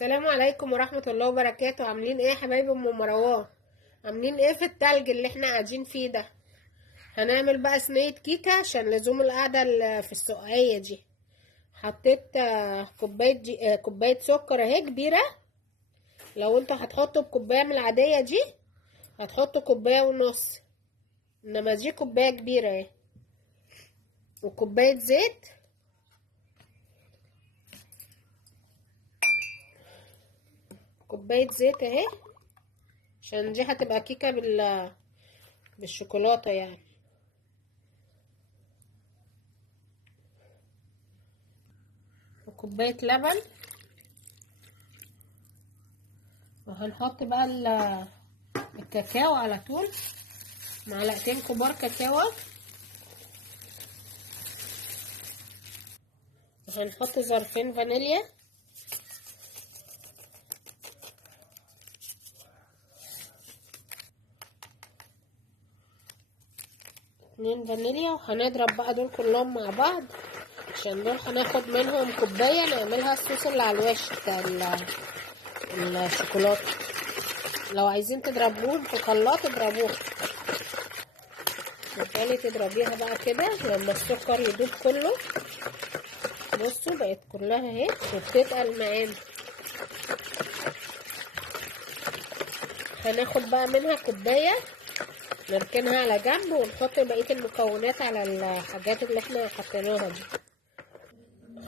السلام عليكم ورحمة الله وبركاته. عاملين ايه يا حبايب ام مروان؟ عاملين ايه في التلج اللي احنا قاعدين فيه ده؟ هنعمل بقى صينية كيكة عشان لزوم القعدة في السقعية دي. حطيت كوباية سكر اهي كبيرة. لو انتوا هتحطوا بكوباية من العادية دي هتحطوا كوباية ونص، انما دي كوباية كبيرة اهي. وكوباية زيت، كوباية زيت اهي، عشان دي هتبقى كيكة بالشوكولاتة يعني. وكوباية لبن. وهنحط بقى الكاكاو على طول، معلقتين كبار كاكاو. وهنحط ظرفين فانيليا، اتنين فانيليا. وهنضرب بقى دول كلهم مع بعض، عشان دول هناخد منهم كوباية نعملها الصوص اللي على الوش بتاع الشوكولاتة. لو عايزين تضربوهم في خلاط اضربوهم. تفضلي تضربيها بقى كده لما السكر يدوب كله. بصوا بقت كلها اهي وبتتقل معانا. هناخد بقى منها كوباية نركنها على جنب، ونحط بقية المكونات على الحاجات اللي احنا حطيناها دي.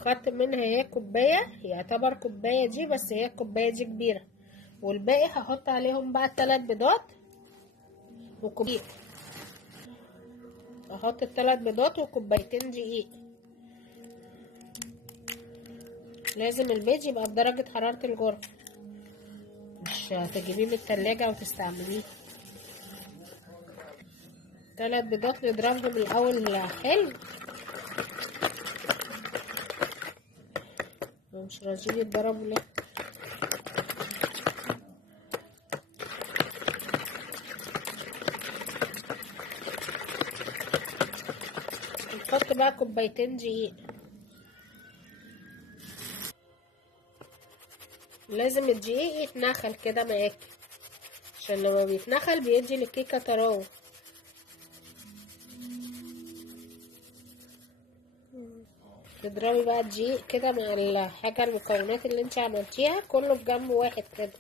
خدت منها هي كوباية، يعتبر كوباية دي، بس هي الكوباية دي كبيرة. والباقي هحط عليهم بقى 3 بيضات وكوباية. هحط 3 بيضات وكوبايتين دقيق. لازم البيض يبقى بدرجة حرارة الغرفة، مش تجيبيه من التلاجة وتستعمليه. 3 بيضات نضربهم الاول حلو. مش راضيين يتضربوا ليه؟ نحط بقى كوبايتين دقيق. لازم الدقيق يتنخل كده معاكي، عشان لما بيتنخل بيدي للكيكه طراوه. تضربي بقى الدقيق كده مع الحاجه، المكونات اللي انت عملتيها كله في جنب واحد كده.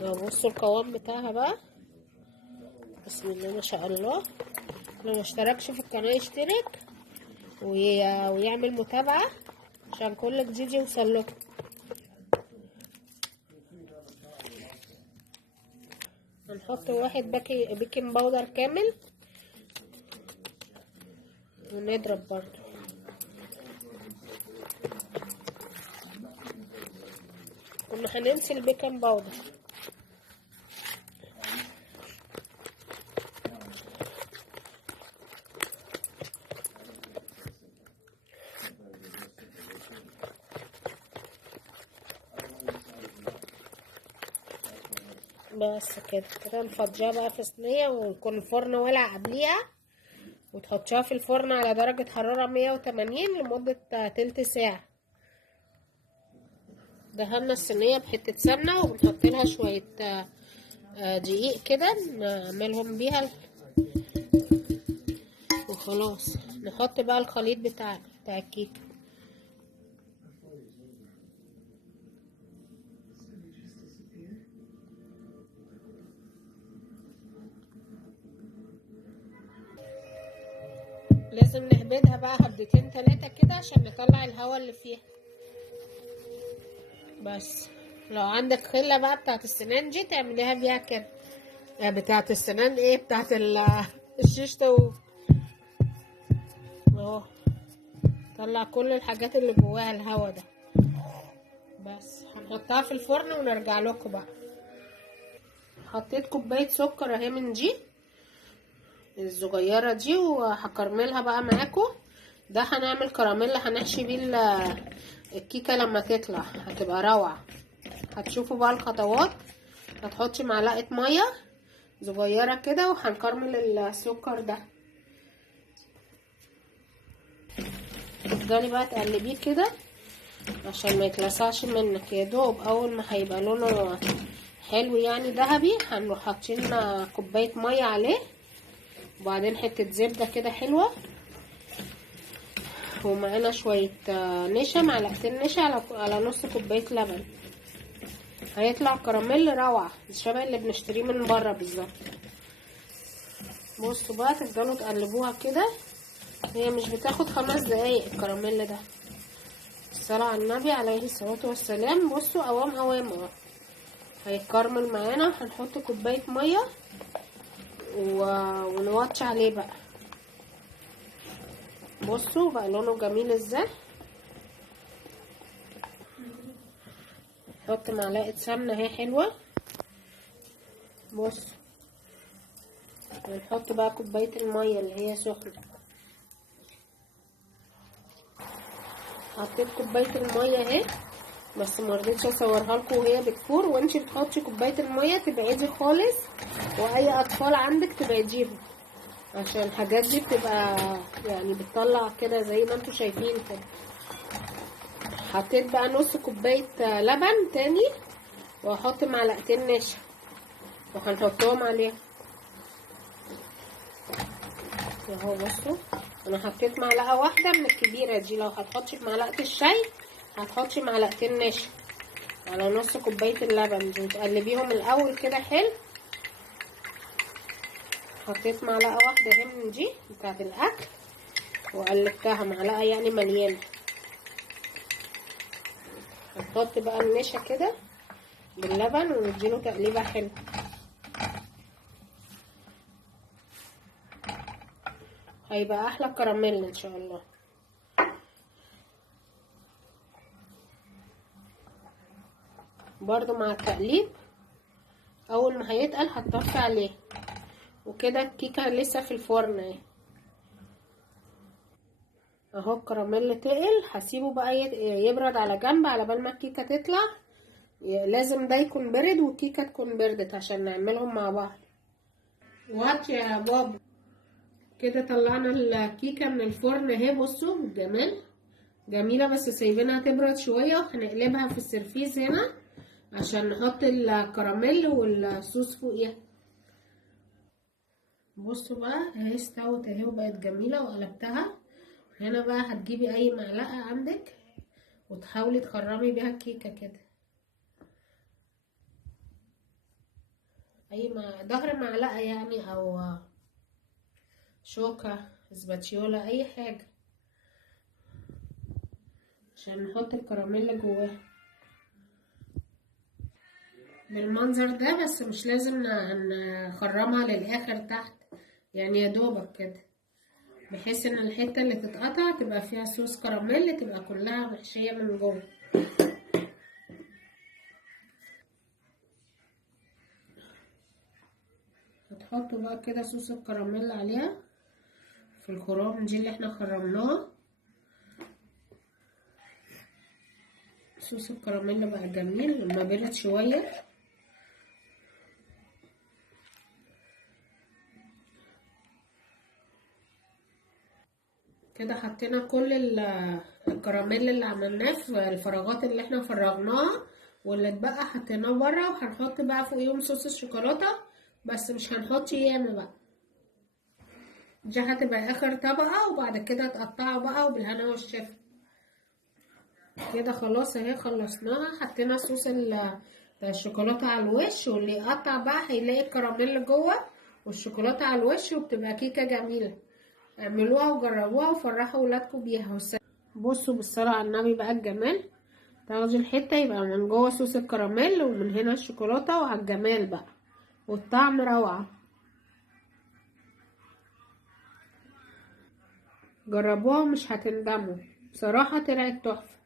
بصوا القوام بتاعها بقى، بسم الله ما شاء الله. لو ما اشتركش في القناه يشترك ويعمل متابعه عشان كل جديد يوصلكم. هنحط 1 بيكنج باودر كامل ونضرب برضو. كنا هننسي البيكنج باودر. بس كده نفضيها بقى في صينيه، ويكون الفرن ولع قبليها، وتحطيها في الفرن على درجه حراره 180 لمده تلت ساعه. دهنا الصينيه بحته سمنه، وبنحط لها شويه دقيق كده نعملهم بيها وخلاص. نحط بقى الخليط بتاع الكيك. لازم نهبدها بقى هبدتين 3 كده عشان نطلع الهواء اللي فيها. بس لو عندك خله بقى بتاعت السنان دي تعمليها بيها كده. بتاعت السنان ايه؟ بتاعت الشيش طاووق اهو. طلع كل الحاجات اللي جواها الهواء ده. بس هنحطها في الفرن ونرجع لكم بقى. حطيت كوبايه سكر اهي من دي الصغيره دي، وهكرملها بقى معاكم. ده هنعمل كراميل هنحشي بيه الكيكة لما تطلع هتبقى روعة. هتشوفوا بقى الخطوات. هتحطي معلقة مية صغيرة كده وهنكرمل السكر ده. تفضلي بقى تقلبيه كده عشان ما يتلسعش منك. يا دوب اول ما هيبقى لونه حلو يعني ذهبي هنروح حاطين كوبايه ميه عليه، وبعدين حته زبده كده حلوه، ومعانا شويه نشا، معلقتين نشا على نص كوبايه لبن. هيطلع كراميل روعه شبه اللي بنشتريه من بره بالظبط. بصوا بقى تفضلوا تقلبوها كده. هي مش بتاخد 5 دقايق الكراميل ده. الصلاة على النبي عليه الصلاة والسلام. بصوا قوام اهو هيتكرمل معانا. هنحط كوباية مية ونوطش عليه بقى. بصوا بقى لونه جميل ازاي. نحط معلقة سمنة اهي حلوة. بصوا ونحط بقى كوباية المية اللي هي سخنة. حطيت كوباية المية اهي، بس مرضتش اصورها لكم وهي بتفور. وانتي بتحطي كوبايه الميه تبعدي خالص، واي اطفال عندك تبعديهم، عشان الحاجات دي بتبقى يعني بتطلع كده زي ما انتوا شايفين كده. حطيت بقى نص كوبايه لبن تاني، وهحط معلقتين نشا وهنحطهم عليها اهو. بصوا انا حطيت معلقه واحده من الكبيره دي. لو هتحطي بمعلقه الشاي هتحطي معلقتين نشا على نص كوبايه اللبن دي، وتقلبيهم الاول كده حلو. حطيت معلقه واحده اهي من دي بتاعت الاكل، وقلبتها معلقه يعني مليانه. هنحط بقى النشا كده باللبن ونديله تقليبه حلوه. هيبقى احلى كراميل ان شاء الله. برضو مع التقليب اول ما هيتقل هتطفي عليه. وكده الكيكه لسه في الفرن اهي اهو. الكراميل تقل. هسيبه بقى يبرد على جنب على بال ما الكيكه تطلع. لازم ده يكون برد والكيكه تكون بردت عشان نعملهم مع بعض. وات يا بابا. كده طلعنا الكيكه من الفرن اهي. بصوا الجمال، جميله، بس سايبينها تبرد شويه. وهنقلبها في السرفيز هنا عشان نحط الكراميل والصوص فوقيها. بصوا بقى اهي استوت اهي وبقت جميله وقلبتها. هنا بقى هتجيبي اي معلقه عندك وتحاولي تخرمي بيها الكيكه كده. اي ظهر معلقه يعني، او شوكه، اسباتيولا، اي حاجه عشان نحط الكراميل جواها بالمنظر ده. بس مش لازم نخرمها للاخر تحت، يعني يا دوبك كده، بحيث ان الحته اللي تتقطع تبقى فيها صوص كراميل، تبقى كلها محشيه من جوه. هتحطوا بقى كده صوص الكراميل عليها في الخرام دي اللي احنا خرمناها. صوص الكراميل بقى جميل لما برد شويه. كده حطينا كل الكراميل اللي عملناه في الفراغات اللي احنا فرغناها، واللي اتبقى حطيناه بره. وهنحط بقى فوقيهم صوص الشوكولاته، بس مش هنحط ياما بقى. دي هتبقى اخر طبقه، وبعد كده تقطعوا بقى وبالهنا والشفا. كده خلاص اهي خلصناها. حطينا صوص الشوكولاته على الوش، واللي يقطع بقى هيلاقي الكراميل جوه والشوكولاته على الوش، وبتبقى كيكه جميله. اعملوها وجربوها وفرحوا ولادكم بيها. بصوا بالصلاة على النبي بقى الجمال. تاخدي الحتة يبقى من جوه صوص الكراميل ومن هنا الشوكولاتة، وعلى الجمال بقى والطعم روعة. جربوها ومش هتندموا، بصراحة طلعت تحفة.